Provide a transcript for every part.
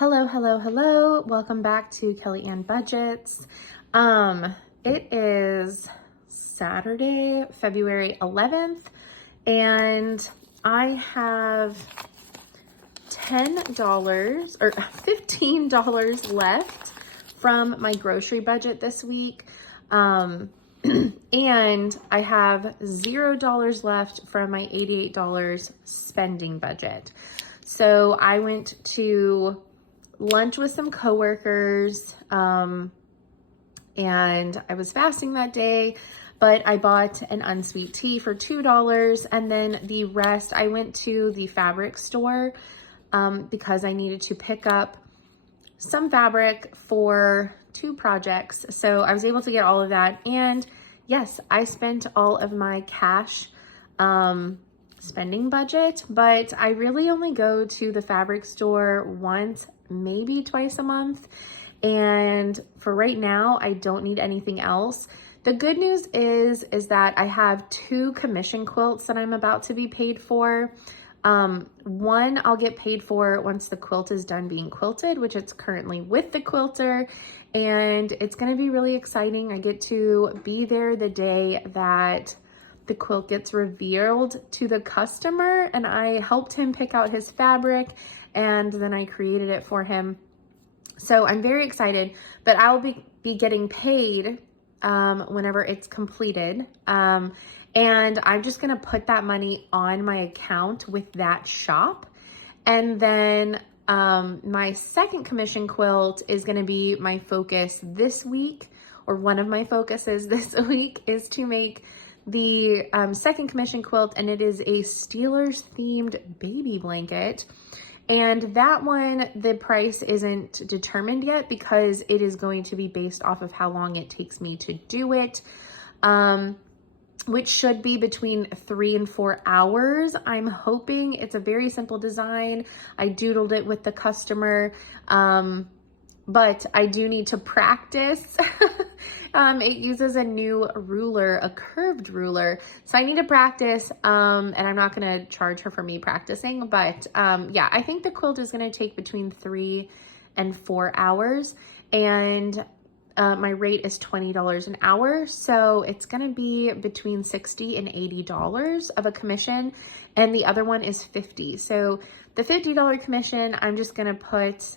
Hello, hello, hello. Welcome back to Kelly and Budgets. It is Saturday, February 11th, and I have $10 or $15 left from my grocery budget this week. And I have $0 left from my $88 spending budget. So I went to lunch with some coworkers, and I was fasting that day, but I bought an unsweet tea for $2, and then the rest, I went to the fabric store, because I needed to pick up some fabric for 2 projects. So I was able to get all of that, and yes, I spent all of my cash, spending budget, but I really only go to the fabric store once, maybe twice a month. And for right now, I don't need anything else. The good news is that I have 2 commission quilts that I'm about to be paid for. One I'll get paid for once the quilt is done being quilted, which it's currently with the quilter, and it's going to be really exciting. I get to be there the day that the quilt gets revealed to the customer, and I helped him pick out his fabric, and then I created it for him. So I'm very excited, but I'll be getting paid whenever it's completed. And I'm just gonna put that money on my account with that shop. And then my second commission quilt is gonna be my focus this week, or one of my focuses this week is to make the second commission quilt, and it is a Steelers themed baby blanket. And that one, the price isn't determined yet because it is going to be based off of how long it takes me to do it, which should be between 3 and 4 hours. I'm hoping. It's a very simple design. I doodled it with the customer, but I do need to practice. It uses a new ruler, a curved ruler. So I need to practice, and I'm not gonna charge her for me practicing, but yeah, I think the quilt is gonna take between 3 and 4 hours, and my rate is $20 an hour. So it's gonna be between $60 and $80 of a commission, and the other one is $50. So the $50 commission, I'm just gonna put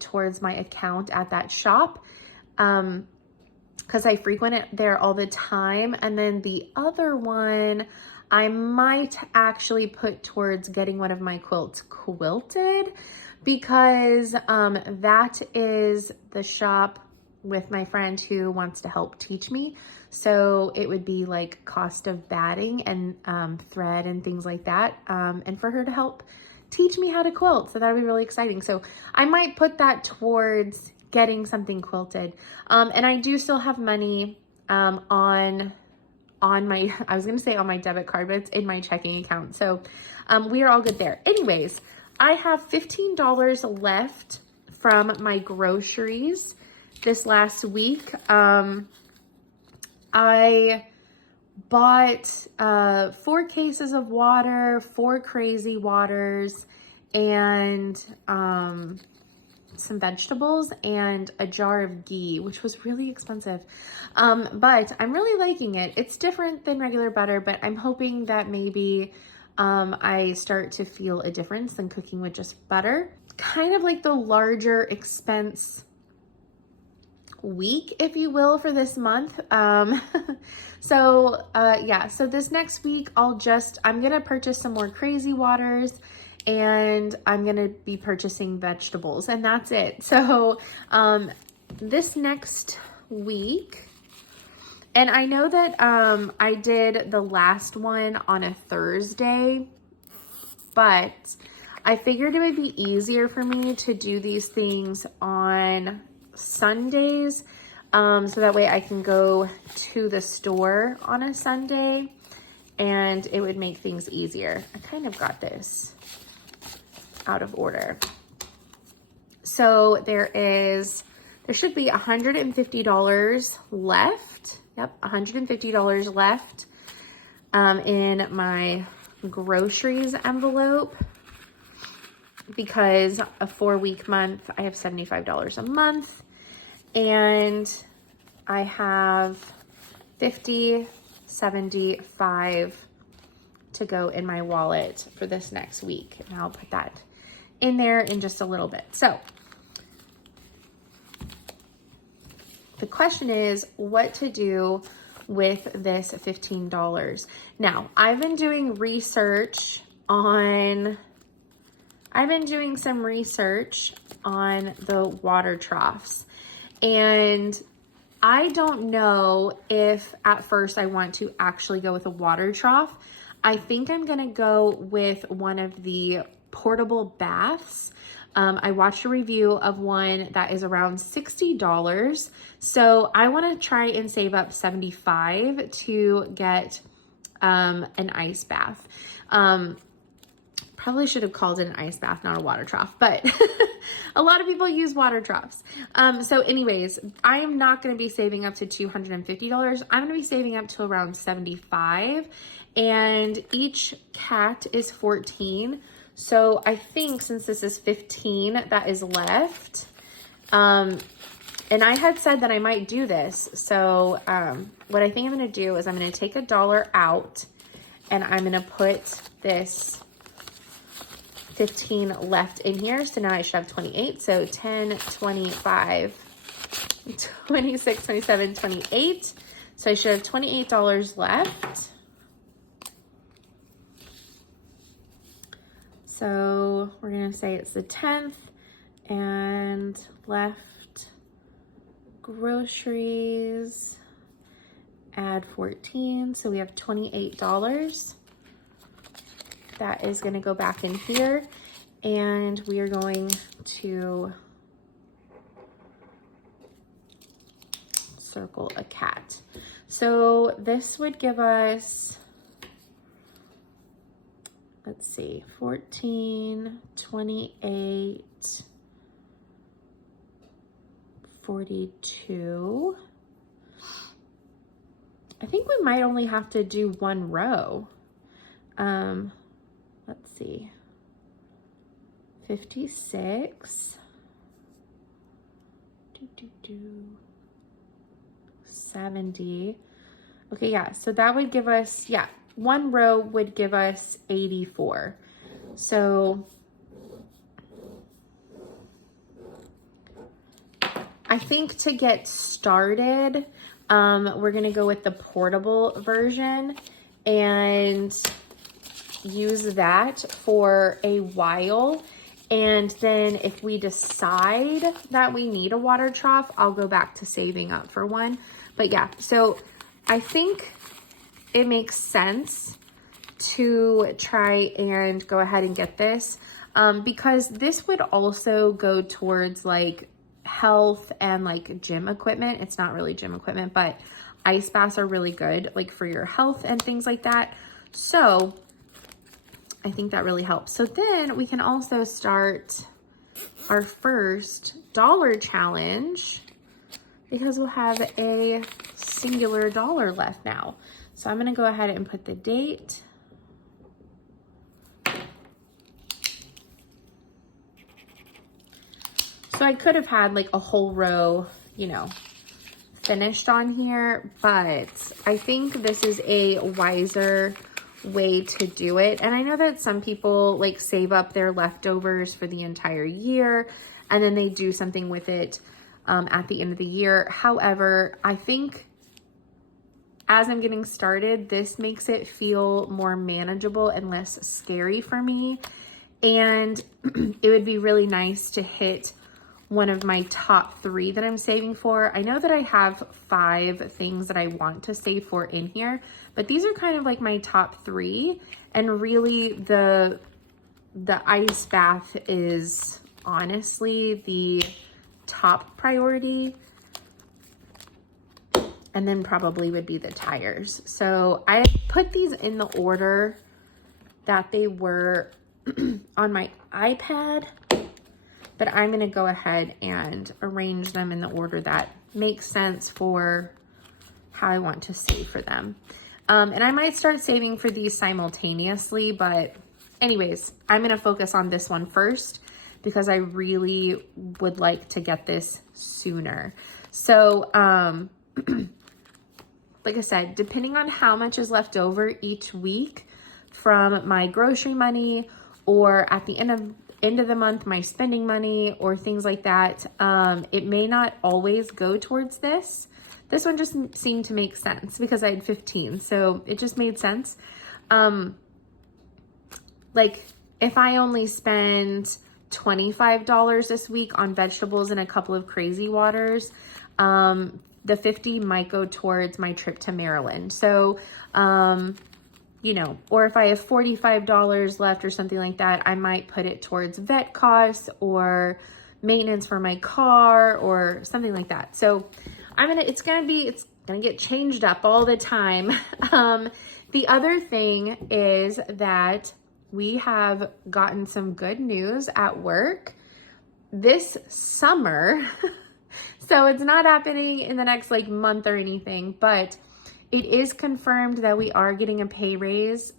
towards my account at that shop, because I frequent it there all the time. And then the other one, I might actually put towards getting one of my quilts quilted, because that is the shop with my friend who wants to help teach me. So it would be like cost of batting and thread and things like that, and for her to help teach me how to quilt. So that would be really exciting. So I might put that towards getting something quilted. And I do still have money on my, I was gonna say on my debit card, but it's in my checking account. So we are all good there. Anyways, I have $15 left from my groceries this last week. I bought 4 cases of water, 4 crazy waters, and some vegetables, and a jar of ghee, which was really expensive. But I'm really liking it. It's different than regular butter, but I'm hoping that maybe I start to feel a difference than cooking with just butter. Kind of like the larger expense week, if you will, for this month. Yeah, so this next week, I'm gonna purchase some more crazy waters, and I'm gonna be purchasing vegetables, and that's it. So this next week, and I know that I did the last one on a Thursday, but I figured it would be easier for me to do these things on Sundays, so that way I can go to the store on a Sunday, and it would make things easier. I kind of got this out of order. So there should be $150 left. Yep, $150 left in my groceries envelope. because a 4-week month, I have $75 a month, and I have 50, 75 to go in my wallet for this next week. And I'll put that in there in just a little bit. So the question is what to do with this $15. Now, I've been doing some research on the water troughs, and I don't know if at first I want to actually go with a water trough. I think I'm gonna go with one of the portable baths. I watched a review of one that is around $60. So I wanna try and save up $75 to get an ice bath. Probably should have called it an ice bath, not a water trough, but a lot of people use water troughs. So anyways, I am not going to be saving up to $250. I'm going to be saving up to around $75, and each cat is 14. So I think since this is 15 that is left, and I had said that I might do this. So what I think I'm going to do is I'm going to take $1 out, and I'm going to put this 15 left in here. So now I should have 28. So 10, 25, 26, 27, 28. So I should have $28 left. So we're going to say it's the 10th, and left groceries, add 14. So we have $28. That is going to go back in here, and we are going to circle a cat. So this would give us, let's see, 14, 28, 42. I think we might only have to do one row. Let's see, 56, 70. Okay, yeah, so that would give us, yeah, one row would give us 84. So I think to get started, we're gonna go with the portable version and use that for a while, and then if we decide that we need a water trough, I'll go back to saving up for one. But yeah, so I think it makes sense to try and go ahead and get this, because this would also go towards like health and like gym equipment. It's not really gym equipment, but ice baths are really good like for your health and things like that. So I think that really helps. So then we can also start our first dollar challenge, because we'll have a singular dollar left now. So I'm going to go ahead and put the date. So I could have had like a whole row, you know, finished on here, but I think this is a wiser way to do it. And I know that some people like save up their leftovers for the entire year and then they do something with it at the end of the year. However, I think as I'm getting started, this makes it feel more manageable and less scary for me. And it would be really nice to hit one of my top 3 that I'm saving for. I know that I have 5 things that I want to save for in here, but these are kind of like my top 3. And really the ice bath is honestly the top priority. And then probably would be the tires. So I put these in the order that they were on my iPad, but I'm gonna go ahead and arrange them in the order that makes sense for how I want to save for them. And I might start saving for these simultaneously, but anyways, I'm going to focus on this one first because I really would like to get this sooner. So, like I said, depending on how much is left over each week from my grocery money, or at the end of the month, my spending money or things like that, it may not always go towards this. This one just seemed to make sense because I had 15, so it just made sense. Like if I only spend $25 this week on vegetables and a couple of Crazy Waters, the 50 might go towards my trip to Maryland. So, you know, or if I have $45 left or something like that, I might put it towards vet costs or maintenance for my car or something like that. So it's gonna get changed up all the time. The other thing is that we have gotten some good news at work this summer. So it's not happening in the next like month or anything, but it is confirmed that we are getting a pay raise.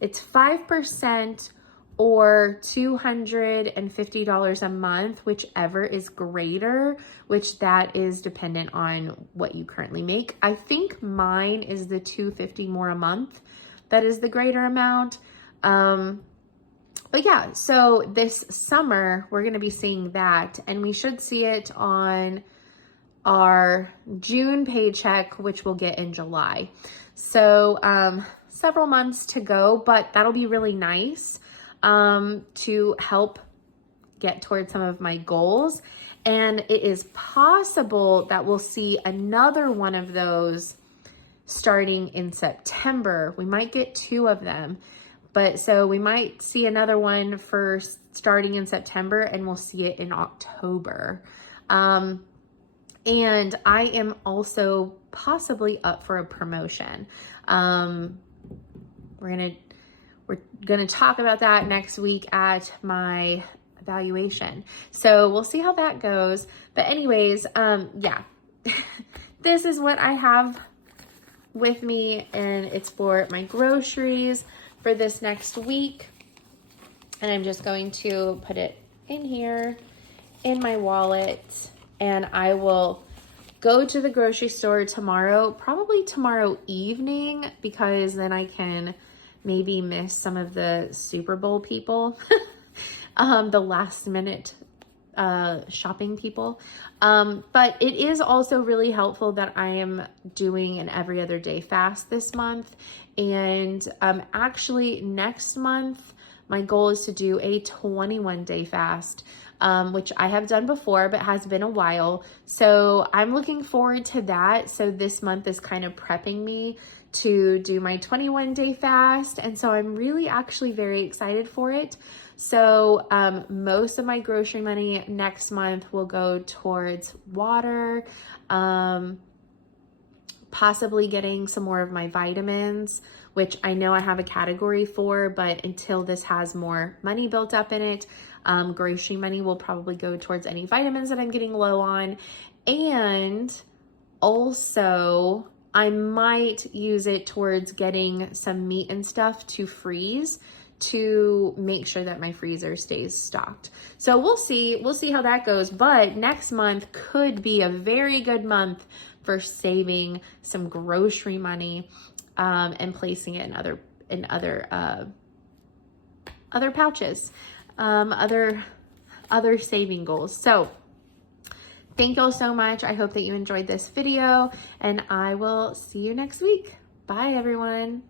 It's 5% or $250 a month, whichever is greater, which that is dependent on what you currently make. I think mine is the $250 more a month. That is the greater amount. But yeah, so this summer we're going to be seeing that, and we should see it on our June paycheck, which we'll get in July. So several months to go, but that'll be really nice to help get towards some of my goals. And it is possible that we'll see another one of those starting in September. We might get 2 of them, but so we might see another one for starting in September, and we'll see it in October. And I am also possibly up for a promotion. We're gonna talk about that next week at my evaluation. So we'll see how that goes. But anyways, yeah, this is what I have with me, and it's for my groceries for this next week. And I'm just going to put it in here in my wallet, and I will go to the grocery store tomorrow, probably tomorrow evening, because then I can maybe miss some of the Super Bowl people, the last minute shopping people. But it is also really helpful that I am doing an every other day fast this month. And actually next month, my goal is to do a 21-day fast, which I have done before, but has been a while. So I'm looking forward to that. So this month is kind of prepping me to do my 21-day fast. And so I'm really actually very excited for it. So most of my grocery money next month will go towards water, possibly getting some more of my vitamins, which I know I have a category for, but until this has more money built up in it, grocery money will probably go towards any vitamins that I'm getting low on. And also I might use it towards getting some meat and stuff to freeze, to make sure that my freezer stays stocked. So we'll see how that goes. But next month could be a very good month for saving some grocery money, and placing it in other pouches, other saving goals. So thank you all so much. I hope that you enjoyed this video, and I will see you next week. Bye, everyone.